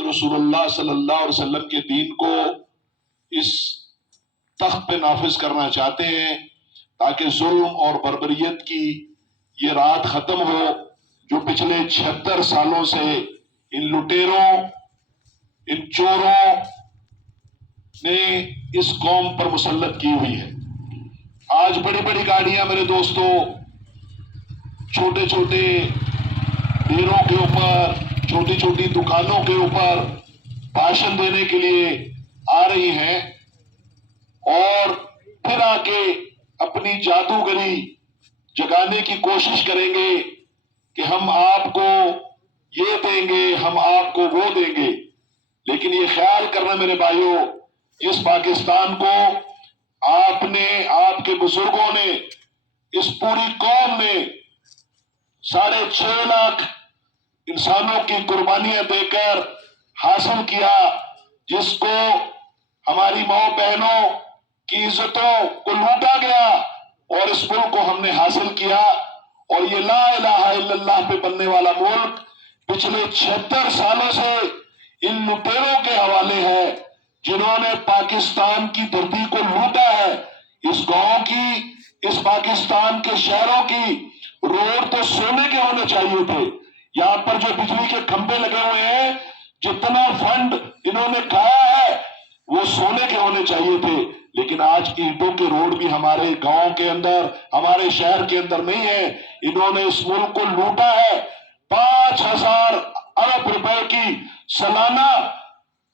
رسول اللہ صلی اللہ علیہ وسلم کے دین کو اس تخت پہ نافذ کرنا چاہتے ہیں تاکہ ظلم اور بربریت کی یہ رات ختم ہو جو پچھلے 76 سالوں سے ان لٹیروں ان چوروں نے اس قوم پر مسلط کی ہوئی ہے۔ آج بڑی بڑی گاڑیاں میرے دوستوں چھوٹے چھوٹے ڈیروں کے اوپر، چھوٹی چھوٹی دکانوں کے اوپر بھاشن دینے کے لیے آ رہی ہیں اور پھر آ کے اپنی جادوگری جگانے کی کوشش کریں گے کہ ہم آپ کو یہ دیں گے، ہم آپ کو وہ دیں گے۔ لیکن یہ خیال کرنا میرے بھائیوں، اس پاکستان کو آپ نے، آپ کے بزرگوں نے، اس پوری قوم نے 6.5 لاکھ انسانوں کی قربانیاں دے کر حاصل کیا، جس کو ہماری ماں بہنوں کی عزتوں کو لوٹا گیا اور اس ملک کو ہم نے حاصل کیا۔ اور یہ لا الہ الا اللہ پہ بننے والا ملک پچھلے 76 سالوں سے ان لٹیروں کے حوالے ہے جنہوں نے پاکستان کی دھرتی کو لوٹا ہے۔ اس گاؤں کی، اس پاکستان کے شہروں کی روڈ تو سونے کے ہونے چاہیے تھے۔ یہاں پر جو بجلی کے کھمبے لگے ہوئے ہیں، جتنا فنڈ انہوں نے کھایا ہے وہ سونے کے ہونے چاہیے تھے، لیکن آج اینٹوں کے روڈ بھی ہمارے گاؤں کے اندر، ہمارے شہر کے اندر نہیں ہے۔ انہوں نے اس ملک کو لوٹا ہے۔ 5,000 ارب روپے کی سالانہ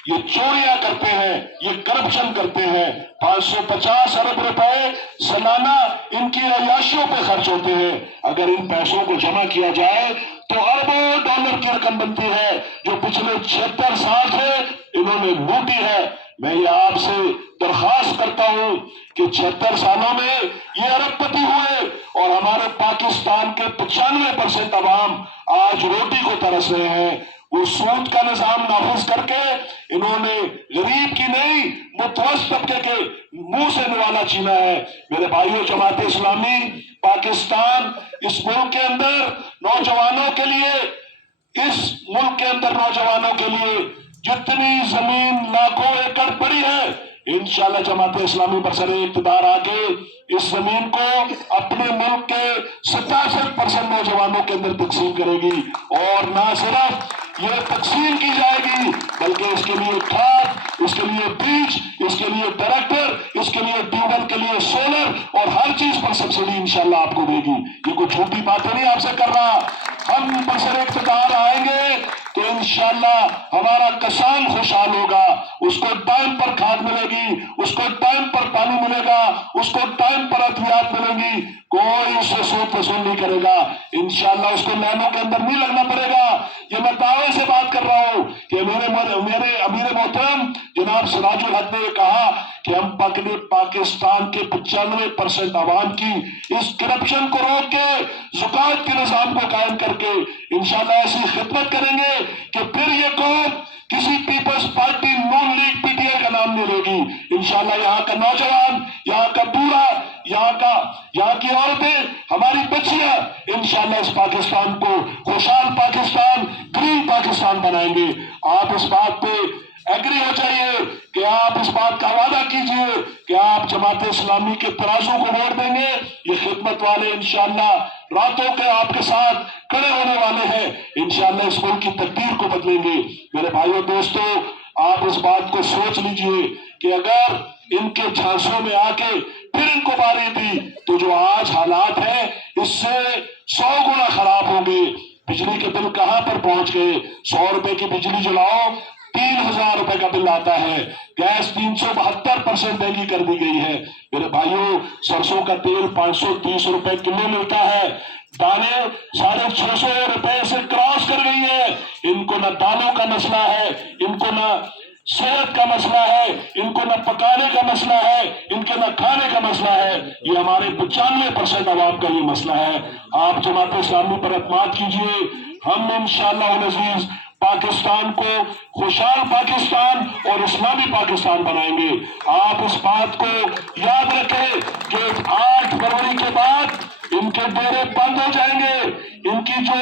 یہ چوریاں کرتے ہیں، یہ کرپشن کرتے ہیں۔ 550 ارب روپے سالانہ ان کی عیاشیوں پہ خرچ ہوتے ہیں۔ اگر ان پیسوں کو جمع کیا جائے تو اربوں ڈالر کی رقم بنتی ہے جو پچھلے 76 سال سے انہوں نے لوٹی ہے۔ میں یہ آپ سے درخواست کرتا ہوں کہ 76 سالوں میں یہ ارب پتی ہوئے اور ہمارے پاکستان کے 95% عوام آج روٹی کو ترس رہے ہیں۔ وہ سود کا نظام نافذ کر کے انہوں نے غریب کی نہیں، متوسط طبقے کے منہ سے نوالا چھینا ہے۔ میرے بھائیوں، جماعت اسلامی پاکستان اس ملک کے اندر نوجوانوں کے لیے، اس ملک کے اندر نوجوانوں کے لیے جتنی زمین لاکھوں ایکڑ پڑی ہے، انشاءاللہ جماعت اسلامی برسر اقتدار آ کے اس زمین کو اپنے ملک کے 67% نوجوانوں کے اندر تقسیم کرے گی۔ اور نہ صرف یہ تقسیم کی جائے گی بلکہ اس کے لیے کھاد، اس کے لیے بیج، اس کے لیے ٹریکٹر، اس کے لیے ٹیوب ویل کے لیے سولر اور ہر چیز پر سبسڈی انشاءاللہ آپ کو دے گی۔ یہ کوئی چھوٹی باتیں نہیں آپ سے کر رہا۔ ہم برسر اقتدار آئیں گے تو انشاءاللہ ہمارا کسان خوشحال ہوگا، اس کو ٹائم پر کھاد ملے گی، اس کو ٹائم پر پانی ملے گا، اس کو ٹائم پر ادویات ملیں گی، کوئی اس سے سود وصول نہیں کرے گا۔ انشاءاللہ اس کو لائنوں کے اندر نہیں لگنا پڑے گا۔ یہ میں دعوے سے بات کر رہا ہوں کہ میرے امیر محترم جناب سراج الحق نے کہا کہ ہم پاکستان کے 95% عوام کی اس کرپشن کو روک کے زکوٰۃ کے نظام کو قائم کر کے انشاءاللہ ایسی خدمت کریں گے کہ پھر یہ قوم کسی Peoples Party, Noon League, P T I کا نام نہیں لے گی۔ انشاءاللہ یہاں کا نوجوان، یہاں کا بوڑھا، یہاں کی عورتیں، ہماری بچیاں انشاءاللہ اس پاکستان کو خوشحال پاکستان، گرین پاکستان بنائیں گے۔ آپ اس بات پہ ایگری ہو جائیے کہ آپ اس بات کا وعدہ کیجئے کہ آپ جماعت اسلامی کے ترازو کو ووٹ دیں گے۔ یہ خدمت والے انشاءاللہ راتوں کے آپ کے ساتھ کھڑے ہونے والے ہیں، انشاءاللہ اس ملک کی تقدیر کو بدلیں گے۔ میرے بھائیوں دوستو، آپ اس بات کو سوچ لیجئے کہ اگر ان کے جھانسوں میں آ کے پھر ان کو باری دی تو جو آج حالات ہیں اس سے 100 گنا خراب ہوں گے۔ بجلی کے بل کہاں پر پہنچ گئے؟ 100 روپے کی بجلی جلاؤ 3,000 روپے کا بل آتا ہے۔ گیس 372% مہنگی کر دی گئی ہے۔ میرے بھائیوں، سرسوں کا تیل 530 روپے کلو ملتا ہے، دالیں 650 روپے سے کراس کر گئی ہے۔ ان کو نہ دالوں کا مسئلہ ہے، ان کو نہ صحت کا مسئلہ ہے، ان کو نہ پکانے کا مسئلہ ہے، ان کے نہ کھانے کا مسئلہ ہے۔ یہ ہمارے 95% عوام کا یہ مسئلہ ہے۔ آپ جماعت اسلامی پر اعتماد کیجئے، ہم انشاءاللہ العزیز پاکستان کو خوشحال پاکستان اور اسلامی پاکستان بنائیں گے۔ آپ اس بات کو یاد رکھیں کہ 8 فروری کے بعد ان کے ڈیرے بند ہو جائیں گے، ان کی جو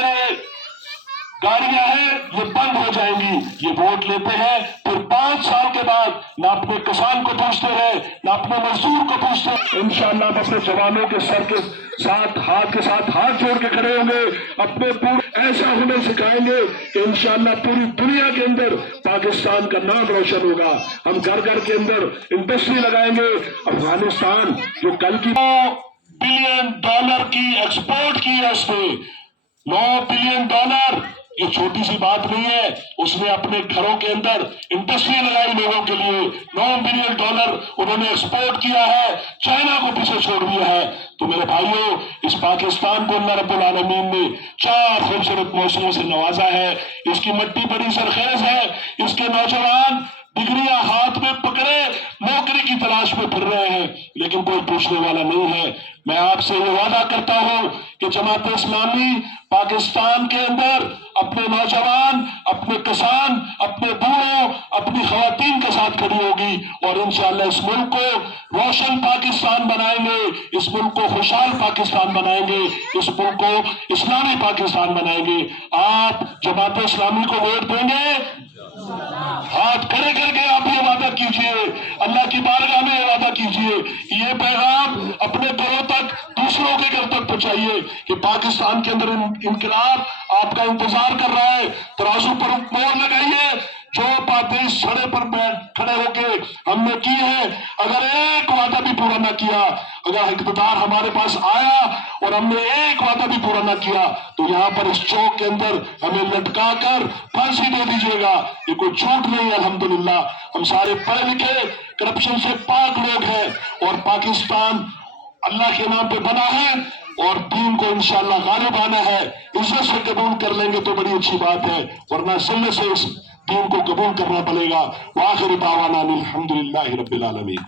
گاڑیاں ہیں یہ بند ہو جائیں گی. یہ ووٹ لیتے ہیں پھر 5 سال کے بعد نہ اپنے کسان کو پوچھتے رہے نہ اپنے مزدور کو پوچھتے رہے. انشاءاللہ ہم اپنے جوانوں کے سر کے ساتھ ہاتھ جوڑ کے کھڑے ہوں گے. اپنے پورے ایسا ہنر سکھائیں گے کہ انشاءاللہ پوری دنیا کے اندر پاکستان کا نام روشن ہوگا. ہم گھر گھر کے اندر انڈسٹری لگائیں گے. افغانستان جو کل کی $9 بلین کی ایکسپورٹ کی ہے، اس نے $9 بلین، یہ چھوٹی سی بات نہیں ہے. اس نے اپنے گھروں کے اندر انڈسٹری لگائی لوگوں کے لیے. $9 بلین انہوں نے ایکسپورٹ کیا ہے، چائنا کو پیچھے چھوڑ دیا ہے. تو میرے بھائیوں، اس پاکستان کو اللہ رب العالمین نے 4 خوبصورت موسموں سے نوازا ہے. اس کی مٹی بڑی سرخیز ہے. اس کے نوجوان ڈگریاں ہاتھ میں پکڑے نوکری کی تلاش میں پھر رہے ہیں، لیکن کوئی پوچھنے والا نہیں ہے. میں آپ سے یہ وعدہ کرتا ہوں کہ جماعت اسلامی پاکستان کے اندر اپنے نوجوان، اپنے کسان، اپنے بوڑھوں، اپنی خواتین کے ساتھ کھڑی ہوگی اور انشاءاللہ اس ملک کو روشن پاکستان بنائیں گے. اس ملک کو خوشحال پاکستان بنائیں گے. اس ملک کو اسلامی پاکستان بنائیں گے. آپ جماعت اسلامی کو ووٹ دیں گے؟ ہاتھ کھڑے کر کے آپ یہ وعدہ کیجئے، اللہ کی بارگاہ میں یہ وعدہ کیجئے. یہ پیغام اپنے گھروں تک، دوسروں کے گھر تک پہنچائیے کہ پاکستان کے اندر انقلاب آپ کا انتظار کر رہا ہے. ترازو پر مور لگائیے. جو باتیں اس چھڑے پر کھڑے ہو کے ہم نے کی ہے، اگر ایک وعدہ بھی پورا نہ کیا، اگر اقتدار ہمارے پاس آیا اور ہم نے ایک وعدہ بھی پورا نہ کیا، تو یہاں پر اس چوک کے اندر ہمیں لٹکا کر پھانسی دے دیجیے گا. یہ کوئی جھوٹ نہیں ہے. الحمدللہ ہم سارے پڑھے لکھے کرپشن سے پاک لوگ ہیں اور پاکستان اللہ کے نام پہ بنا ہے اور دین کو انشاءاللہ غالب آنا ہے. عزت سے قبول کر لیں گے تو بڑی اچھی بات ہے، ورنہ ذلت سے اس دین کو قبول کرنا پڑے گا. وآخر دعوانا الحمدللہ رب العالمین.